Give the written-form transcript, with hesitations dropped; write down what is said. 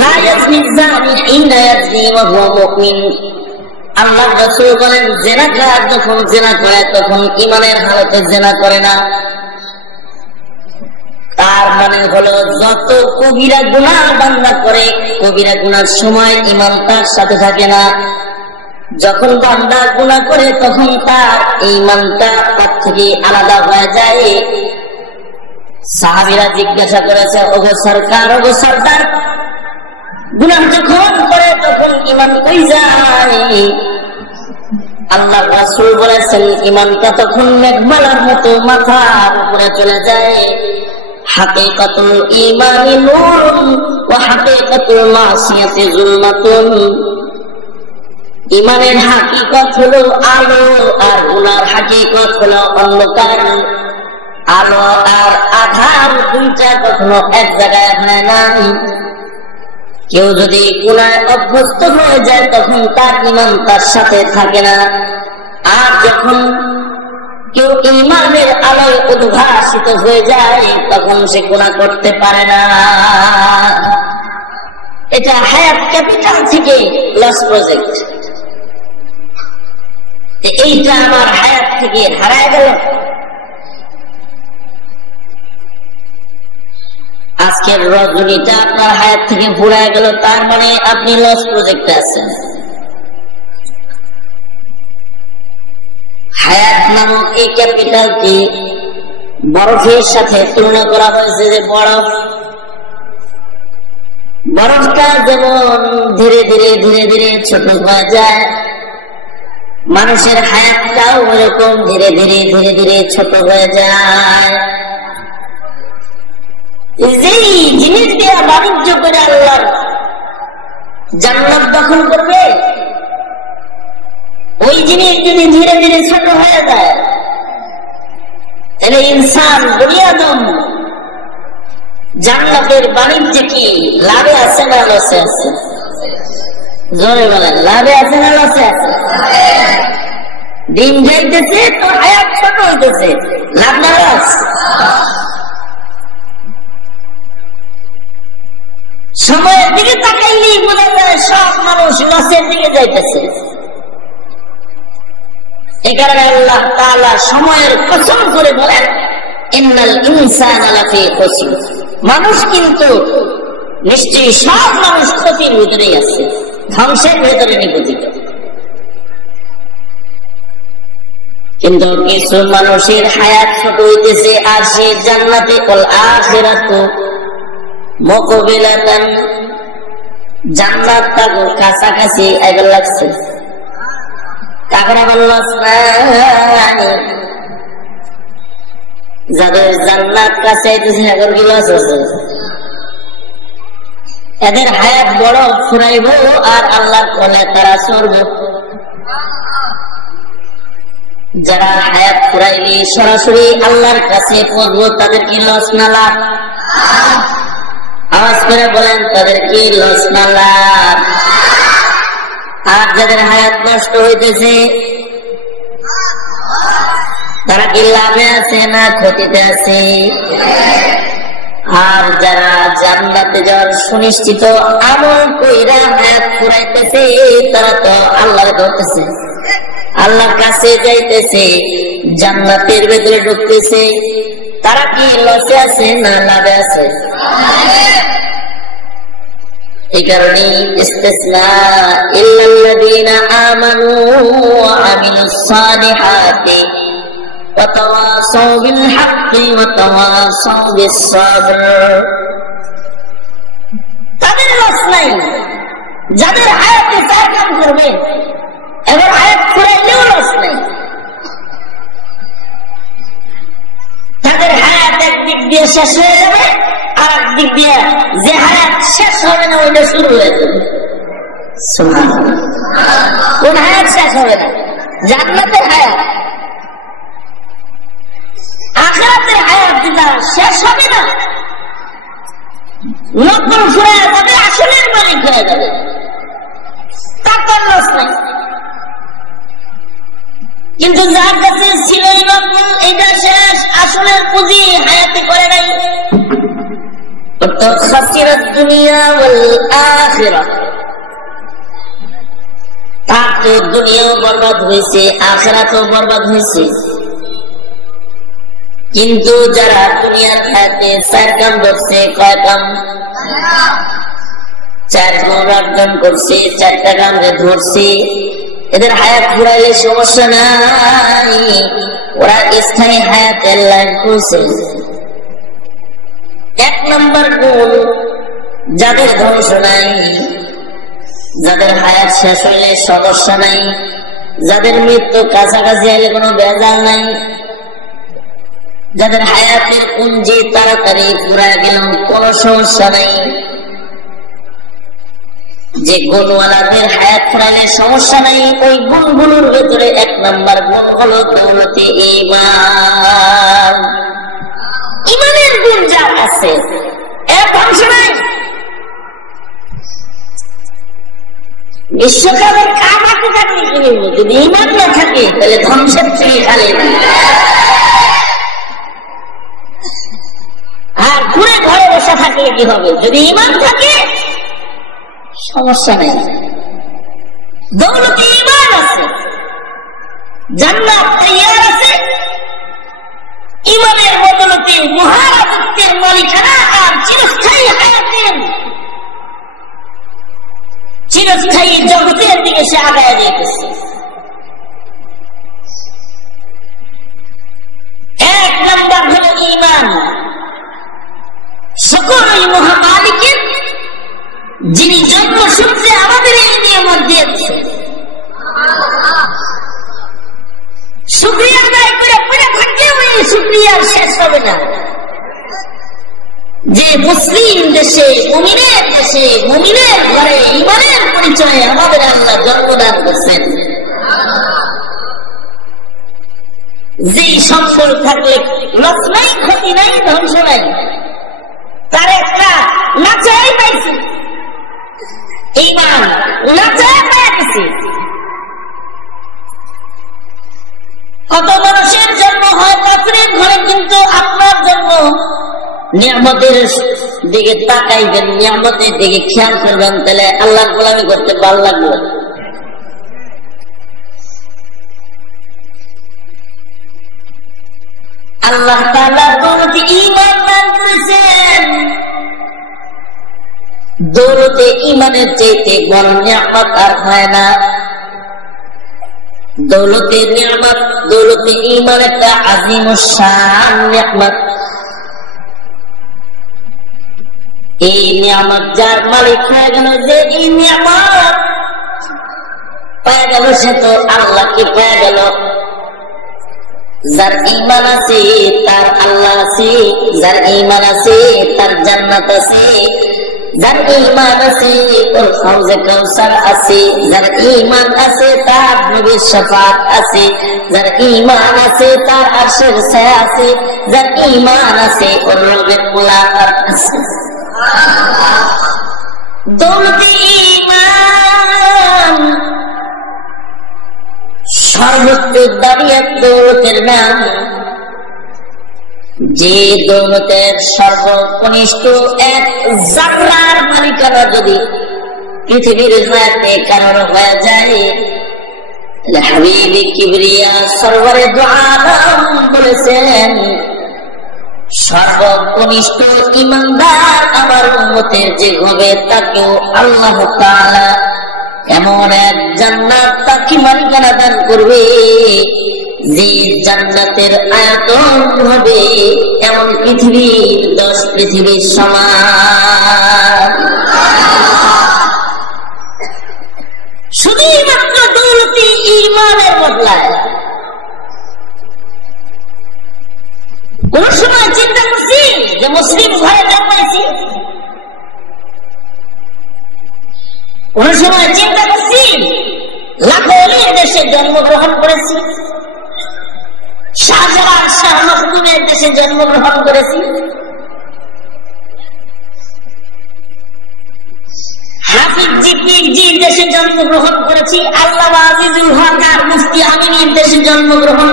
লা ইয়াজনি যানি হিনা ইয়াজনি ওয়া হুয়া মুমিন। আল্লাহর রাসূল বলেন, জিনাকার যখন জিনা করে তখন ঈমানের হালতে জিনা করে না। তার মানে হলো যত কবিরা গুনাহ বান্দা করে, কবিরা গুনার সময় ঈমান তার সাথে থাকে না। যখন বান্দা গুনাহ করে তখন তার ঈমানটা তার থেকে আলাদা হয়ে যায়। সাহাবীরা জিজ্ঞাসা করেছে, ওগো সরকার, ওগো সরদার, গুনাহ যখন করে তখন ঈমান কই যায়? আল্লাহর রাসূল বলেছেন, ঈমানটা তখন মেঘমালার মতো মাথার উপরে চলে যায়। হাকিকাতুল ঈমানি নূরুন ওয়া হাকিকাতুল মাসিয়াতি যুলমাতুন। ঈমানের হাকিকত হলো আলো, আর গুনার হাকিকত হলো অন্ধকার। আলো আর আধার দুইটা কখনো এক জায়গায় হয় না। কেউ যদি গুনায় অভ্যস্ত হয়ে যায় তখন তার ঈমান তার সাথে থাকে না। আর যখন কেউ ঈমানের আলোয় উদ্ভাসিত হয়ে যায় তখন সে গুনাহ করতে পারে না। এটা হায়াত ক্যাপিটাল থেকে লস প্রজেক্ট। এইটা আমার হায়াত থেকে হারায় গেল। আজকের রজনীটা আপনার হায়াত থেকে ফুরায় গেল, তার মানে আপনি লস প্রজেক্টে আছেন। হায়াত নামক এই ক্যাপিটালকে বরফের সাথে তুলনা করা হয়েছে। যে বরফটা যেমন ধীরে ধীরে ধীরে ধীরে ছোট হয়ে যায়, মানুষের হায়াতটাও ওরকম ধীরে ধীরে ধীরে ধীরে ছোট হয়ে যায়। যেই জিনিস দিয়ে বাণিজ্য করে আল্লাহ জান্নাত দখল করবে, ওই জিনিস যদি ধীরে ধীরে ছোট হয়ে যায় তাহলে ইনসান বুনিয়াদম জান্নাতের বাণিজ্যে কি লাভে আছে না লসে আছে? জোরে বলেন, লাভে আছে না লসে আছে? দিন যাইতেছে তো হায়াত ছোট হইতেছে, লাভ না লস? সময়ের দিকে তাকাইলেই বোঝা যায় সব মানুষ লসের দিকে যাইতেছে। এই কারণে আল্লাহ তাআলা সময়ের কসম করে বলেন, ইন্নাল ইনসানা লাফি খুসর। মানুষ কিন্তু নিশ্চয়ই সব মানুষ ক্ষতির ভিতরেই আছে, ধ্বংসের ভিতরে নিপতিত। কিন্তু কিছু মানুষের হায়াত ছোট হইতেছে আর সে জান্নাতে ওয়াল আখিরাতু মুকবিলাতান, জান্নাত তার কাছাকাছি এগোল লাগছে। তারপরে বললো যাদের জান্নাত কাছে এখন কি লস আছে? এদের হায়াত বড় ফুরাইব আর আল্লাহর কোলে তারা চড়ব। যারা হায়াত ফুরাইলে সরাসরি আল্লাহর কাছে পৌঁছবো, তাদের কি লস না লাভ? আওয়াজ করে বলেন, তাদের কি লস না লাভ? আর যাদের হায়াত নষ্ট হইতেছে তারা কি লাভে আছে না ক্ষতিতে আছে? আর যারা জান্নাতে যাওয়ার সুনিশ্চিত আমল কইরা হায়াত ফুরাইতেছে তারা তো আল্লাহর ধরতেছে, আল্লাহর কাছে যাইতেছে, জান্নাতের ভেতরে ঢুকতেছে। তারা কি লসে আছে না লাভে আছে? এই কারণে ইস্তিসনা ইল্লাল্লাযীনা আমানু ওয়া আমিলুস সালিহাতি ওয়া তাওয়াসাউ বিল হাক্কি ওয়া তাওয়াসাউ বিস সাবর। তাদের লস নাই যাদের হায়াতে তার কাম করবে, এবার হায়াত ফুরাইলেও লস নাই। তাদের হায়াত একদিক দিয়ে শেষ হয়ে যাবে, আর একদিক দিয়ে যে হায়াত শেষ হবে না ওইটা শুরু হয়ে যাবে। কোন হায়াত শেষ হবে না? জান্নাতের হায়াত। আখিরাতের হায়াত যেটা শেষ হবে না, নকল ফুরায় যাবে, আসলের মালিক হয়ে যাবে, তার তো লস নাই। কিন্তু যার কাছে ছিল নকল, এটা শেষ, আসলের পুঁজি হায়াতে করে নাই, খাসিরাত দুনিয়া ওয়াল আখিরাহ, তার তো দুনিয়াও বরবাদ হয়েছে, আখিরাতও বরবাদ হয়েছে। কিন্তু যারা দুনিয়ার হায়াতে 4 কাম ধরছে, কয় কাম? 4 গুণ অর্জন করছে, 4টা কামরে ধরছে, এদের হায়াত ঘুরাইলে সমস্যা নাই, ওরা স্থায়ী হায়াতের লাইন খুলছে। 1 নম্বর গুণ, যাদের ধ্বংস নাই, যাদের হায়াত শেষ হইলে সমস্যা নাই, যাদের মৃত্যু কাছাকাছি এলে কোনো বেজাল নাই, যাদের হায়াতের পুঞ্জি তাড়াতাড়ি পুরা গেল কোনো সমস্যা নাই। যে গুণওয়ালাদের হায়াত ফুরাইলে সমস্যা নাই, ওই গুণগুলোর ভেতরে 1 নম্বর গুণ হলো দৌলতে ঈমান। ঈমানের গুণ যার আছে এর ধ্বংস নাই। বিশ্বকাপের কামাতে থাকলে কিনব, যদি ঈমান না থাকে তাহলে ধ্বংসের থেকে খালি। আর ঘুরে ঘরে বসে থাকলে কি হবে? যদি ঈমান থাকে সমস্যা নেই। দৌলতে ঈমান আছে, জান্নাত তৈয়ার আছে, ঈমানের বদলতে মহারাজত্বের মালিকানা আর চিরস্থায়ী হায়াতের, চিরস্থায়ী জগতের দিকে সে আগায় যেতেছে। 1 নম্বর হলো ঈমান। সকল ওই মহামালিকের, যিনি জন্মসূত্রে আমাদের এই নিয়ামত দিয়েছে, শুকরিয়া আদায় করে পড়ে থাকলেও এই শুকরিয়ার শেষ হবে না। যে মুসলিম দেশে, মুমিনের দেশে, মুমিনের ঘরে ঈমানের পরিচয়ে আমাদের আল্লাহ জন্মদান করছেন, যেই সম্পদ থাকলে লস নাই, ক্ষতি নাই, ধ্বংস নাই, তার একটা নাচাই পাইছি, ঈমান নাচাই পাইছি। কত মানুষের জন্ম হয় কাফিরের ঘরে, কিন্তু আপনার জন্ম নিয়ামতের দিকে তাকাইবেন, নিয়ামতের দিকে খেয়াল করবেন, তাহলে আল্লাহর গোলামি করতে ভালো লাগলো। আল্লাহ তাআলা দৌলতে ঈমান দান করেছেন। দৌলতে ঈমানের চাইতে বড় নিয়ামত আর হয় না। দৌলতে নিয়ামত, দৌলতে ঈমান একটা আযীমুশ শান নিয়ামত। এই নিয়ামত যার মালিক হয়ে গেল, যে এই নিয়ামত পেয়ে গেল, সে তো আল্লাহকে পেয়ে গেল। যার ঈমান আছে তার আল্লাহ আছে, যার ঈমান আছে তার জান্নাত আছে, যার ঈমান আছে ওর হাউজে কাউসার আছে, যার ঈমান আছে তার নবীর শাফাত আছে, যার ঈমান আছে তার আরশের ছায়া আছে, যার ঈমান আছে ওর রবের মুলাকাত আছে। দৌলতে ঈমান সর্বোচ্চ দাঁড়িয়ে দৌলতের নাম। যে দৌলতের সর্বকনিষ্ঠ 1 জাররার মালিকানা যদি পৃথিবীর হায়াতে কারণ হয়ে যায়, হাবিবে কিবরিয়া সরওয়ারে দু আলম বলেছেন, সর্বকনিষ্ঠ ঈমানদার আমার উম্মতের যে হবে, তাকেও আল্লাহ তাআলা এমন এক জান্নাত তাকে মালিকানা দান করবে, যে জান্নাতের আয়তন হবে এমন পৃথিবীর 10 পৃথিবীর সমান। শুধুই মাত্র দৌলতে ঈমানের বদলায়। কোন সময় চিন্তা করছি যে মুসলিম ঘরে জন্মাইছি? কোন সময় চিন্তা করছি লাখো ওলির দেশে জন্মগ্রহণ করেছি, শাহজালাল, শাহ মখদুমের দেশে জন্মগ্রহণ করেছি, হাফিজ জিপির দেশে জন্মগ্রহণ করেছি, আল্লামা আজিজুল হক আর মুফতি আমিনীর দেশে জন্মগ্রহণ